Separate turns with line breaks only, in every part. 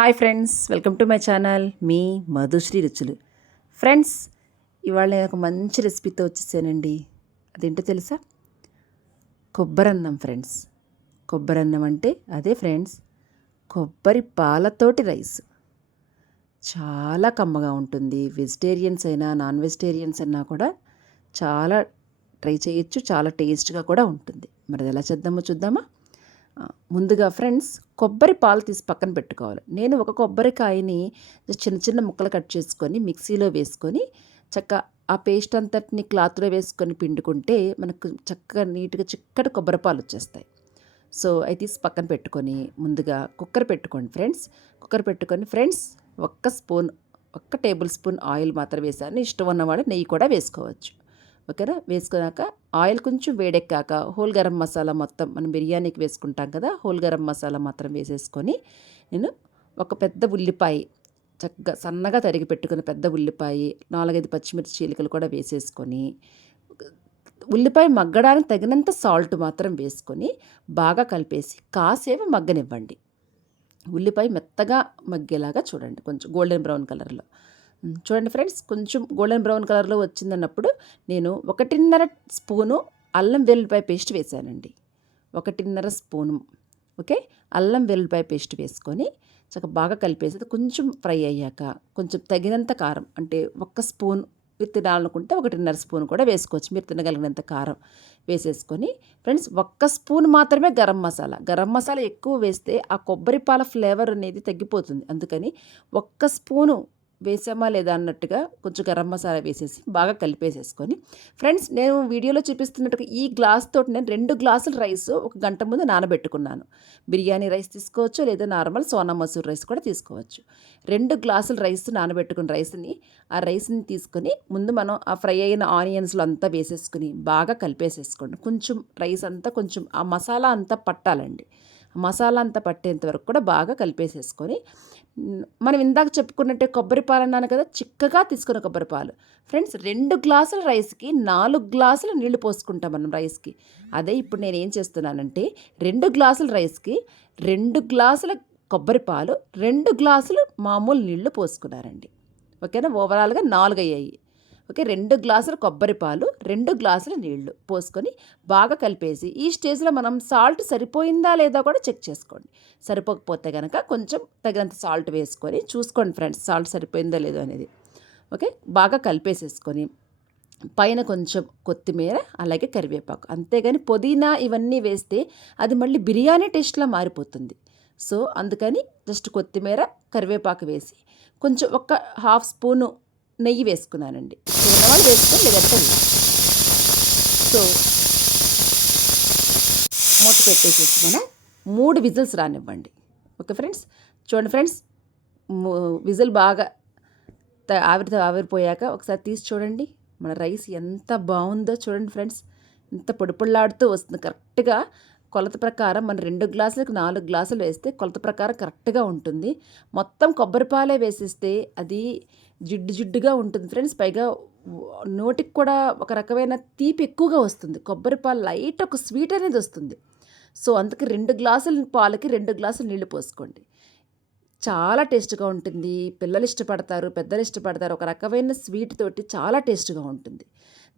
Hi friends welcome to my channel. మీ మధుశ్రీ రుచులు. Friends ఇవాళ నేను ఒక మంచి రెసిపీతో వచ్చేసానండి. అదేంటో తెలుసా? కొబ్బరన్నం ఫ్రెండ్స్. కొబ్బరన్నం అంటే అదే ఫ్రెండ్స్ కొబ్బరి పాలతోటి రైస్. చాలా కమ్మగా ఉంటుంది. వెజిటేరియన్స్ అయినా నాన్ వెజిటేరియన్స్ అయినా కూడా చాలా ట్రై చేయొచ్చు చాలా టేస్ట్గా కూడా ఉంటుంది. మరి అది ఎలా చేద్దామో చూద్దామా? ముందుగా ఫ్రెండ్స్ కొబ్బరి పాలు తీసి పక్కన పెట్టుకోవాలి. నేను ఒక కొబ్బరికాయని చిన్న చిన్న ముక్కలు కట్ చేసుకొని మిక్సీలో వేసుకొని చక్క ఆ పేస్ట్ అంతటిని క్లాత్లో వేసుకొని పిండుకుంటే మనకు చక్కగా నీట్గా చిక్కటి కొబ్బరి పాలు వచ్చేస్తాయి. సో అవి తీసి పక్కన పెట్టుకొని ముందుగా కుక్కర్ పెట్టుకోండి ఫ్రెండ్స్ కుక్కర్ పెట్టుకొని ఫ్రెండ్స్ ఒక్క స్పూన్ ఒక్క టేబుల్ స్పూన్ ఆయిల్ మాత్రం వేసాను ఇష్టం ఉన్నవాడు నెయ్యి కూడా వేసుకోవచ్చు. ఓకేనా? వేసుకున్నాక ఆయిల్ కొంచెం వేడెక్కాక హోల్ గరం మసాలా మొత్తం మనం బిర్యానీకి వేసుకుంటాం కదా హోల్ గరం మసాలా మాత్రం వేసేసుకొని నేను ఒక పెద్ద ఉల్లిపాయ చక్కగా సన్నగా తరిగి పెట్టుకున్న పెద్ద ఉల్లిపాయ నాలుగైదు పచ్చిమిర్చి చీలికలు కూడా వేసేసుకొని ఉల్లిపాయ మగ్గడానికి తగినంత సాల్ట్ మాత్రం వేసుకొని బాగా కలిపేసి కాసేపు మగ్గనివ్వండి. ఉల్లిపాయ మెత్తగా మగ్గేలాగా చూడండి కొంచెం గోల్డెన్ బ్రౌన్ కలర్లో. చూడండి ఫ్రెండ్స్ కొంచెం గోల్డెన్ బ్రౌన్ కలర్లో వచ్చిందన్నప్పుడు నేను ఒకటిన్నర స్పూను అల్లం వెల్లుల్లిపాయ పేస్ట్ వేసానండి ఒకటిన్నర స్పూను ఓకే? అల్లం వెల్లుల్లిపాయ పేస్ట్ వేసుకొని చక్కగా బాగా కలిపేసి కొంచెం ఫ్రై అయ్యాక కొంచెం తగినంత కారం అంటే ఒక్క స్పూన్ తినాలనుకుంటే ఒకటిన్నర స్పూన్ కూడా వేసుకోవచ్చు మీరు తినగలిగినంత కారం వేసేసుకొని. ఫ్రెండ్స్ ఒక్క స్పూన్ మాత్రమే గరం మసాలా. గరం మసాలా ఎక్కువ వేస్తే ఆ కొబ్బరి పాల ఫ్లేవర్ అనేది తగ్గిపోతుంది. అందుకని ఒక్క స్పూను వేసామా లేదా అన్నట్టుగా కొంచెం గరం మసాలా వేసేసి బాగా కలిపేసేసుకొని. ఫ్రెండ్స్ నేను వీడియోలో చూపిస్తున్నట్టుగా ఈ గ్లాస్ తోటి నేను రెండు గ్లాసుల రైస్ ఒక గంట ముందు నానబెట్టుకున్నాను. బిర్యానీ రైస్ తీసుకోవచ్చు లేదా నార్మల్ సోనా మసూర్ రైస్ కూడా తీసుకోవచ్చు. రెండు గ్లాసుల రైస్ నానబెట్టుకున్న రైస్ని ఆ రైస్ని తీసుకొని ముందు మనం ఆ ఫ్రై అయిన ఆనియన్స్లో అంతా వేసేసుకుని బాగా కలిపేసేసుకోండి. కొంచెం రైస్ అంతా కొంచెం ఆ మసాలా అంతా పట్టాలండి. మసాలా అంతా పట్టేంత వరకు కూడా బాగా కలిపేసేసుకొని మనం ఇందాక చెప్పుకున్నట్టే కొబ్బరి పాలు అన్నాను కదా చిక్కగా తీసుకున్న కొబ్బరి పాలు. ఫ్రెండ్స్ రెండు గ్లాసుల రైస్కి నాలుగు గ్లాసులు నీళ్ళు పోసుకుంటాం మనం రైస్కి. అదే ఇప్పుడు నేను ఏం చేస్తున్నానంటే రెండు గ్లాసుల రైస్కి రెండు గ్లాసుల కొబ్బరి పాలు రెండు గ్లాసులు మామూలు నీళ్ళు పోసుకున్నారండి ఓకేనా? ఓవరాల్గా నాలుగు అయ్యాయి ఓకే రెండు గ్లాసులు కొబ్బరి పాలు రెండు గ్లాసులు నీళ్ళు పోసుకొని బాగా కలిపేసి ఈ స్టేజ్లో మనం సాల్ట్ సరిపోయిందా లేదా కూడా చెక్ చేసుకోండి. సరిపోకపోతే కనుక కొంచెం తగినంత సాల్ట్ వేసుకొని చూసుకోండి ఫ్రెండ్స్ సాల్ట్ సరిపోయిందా లేదో అనేది. ఓకే బాగా కలిపేసేసుకొని పైన కొంచెం కొత్తిమీర అలాగే కరివేపాకు. అంతేగాని పుదీనా ఇవన్నీ వేస్తే అది మళ్ళీ బిర్యానీ టేస్ట్లా మారిపోతుంది. సో అందుకని జస్ట్ కొత్తిమీర కరివేపాకు వేసి కొంచెం ఒక హాఫ్ స్పూను నెయ్యి వేసుకున్నానండి. ఉన్నవాళ్ళు వేసుకొని లేదంటే సో మూత పెట్టేసేసి మనం మూడు విజిల్స్ రానివ్వండి. Okay friends? చూడండి ఫ్రెండ్స్ విజిల్ బాగా ఆవిరి ఆవిరితో ఆవిరిపోయాక ఒకసారి తీసి చూడండి. మన రైస్ ఎంత బాగుందో చూడండి ఫ్రెండ్స్. ఎంత పొడి వస్తుంది. కరెక్ట్గా కొలత ప్రకారం మన రెండు గ్లాసులకు నాలుగు గ్లాసులు వేస్తే కొలత ప్రకారం కరెక్ట్గా ఉంటుంది. మొత్తం కొబ్బరి పాలే వేసేస్తే అది జిడ్డు జిడ్డుగా ఉంటుంది ఫ్రెండ్స్. పైగా నోటికి కూడా ఒక రకమైన తీపి ఎక్కువగా వస్తుంది. కొబ్బరి పాలు లైట్ ఒక స్వీట్ అనేది వస్తుంది. సో అందుకే రెండు గ్లాసుల పాలకి రెండు గ్లాసులు నీళ్ళు పోసుకోండి. చాలా టేస్ట్గా ఉంటుంది. పిల్లలు ఇష్టపడతారు పెద్దలు ఇష్టపడతారు. ఒక రకమైన స్వీట్ తోటి చాలా టేస్ట్గా ఉంటుంది.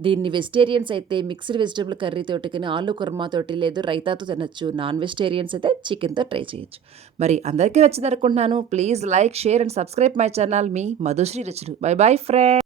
దీన్ని వెజిటేరియన్స్ అయితే మిక్స్డ్ వెజిటేబుల్ కర్రీ తోటి కానీ ఆలు కుర్మా తోటి లేదు రైతాతో తినొచ్చు. నాన్ వెజిటేరియన్స్ అయితే చికెన్తో ట్రై చేయొచ్చు. మరి అందరికీ నచ్చింది అనుకుంటున్నాను. Please like share and subscribe my channel మీ మధుశ్రీ రుచులు బై బై ఫ్రెండ్